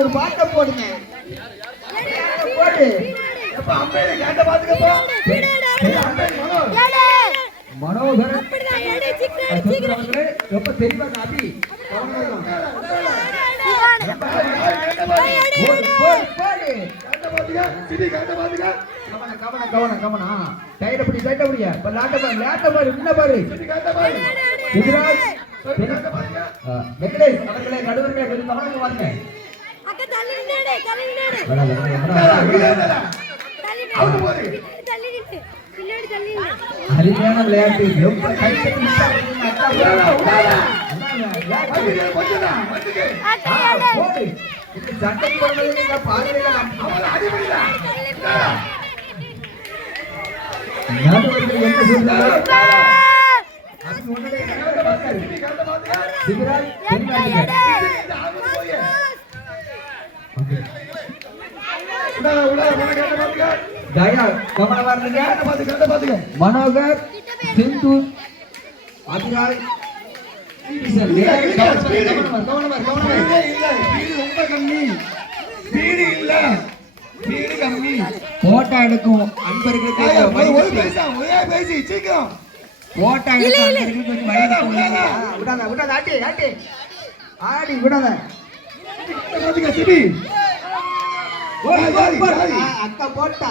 ஒரு பாட்டை போடுங்க போடு மனோகர் ரொம்ப தெளிவா அபி கவனம் டைட்ட பிடி இப்ப லேட்ட பாரு முன்ன பாரு எதிராஜ் வெங்கடேஷ் அவர்களே நடுவர்களே கொஞ்சம் கவனமா வாங்க அக்க தள்ளி நின்னு அருமையான விளையாட்டு ரொம்ப கைத்தட்டி சட்டை போடுறது பாருங்க என்ன சொல்றாங்க தயா கவனம் பாருங்க மனோகர் சிந்து அபிராய் போட்டோ எடுக்கும் அன்பர்களுக்கு போட்டோ எடுக்கும் அன்பர்களுக்கு விடாத ஆடி விடாத அக்கா போட்டா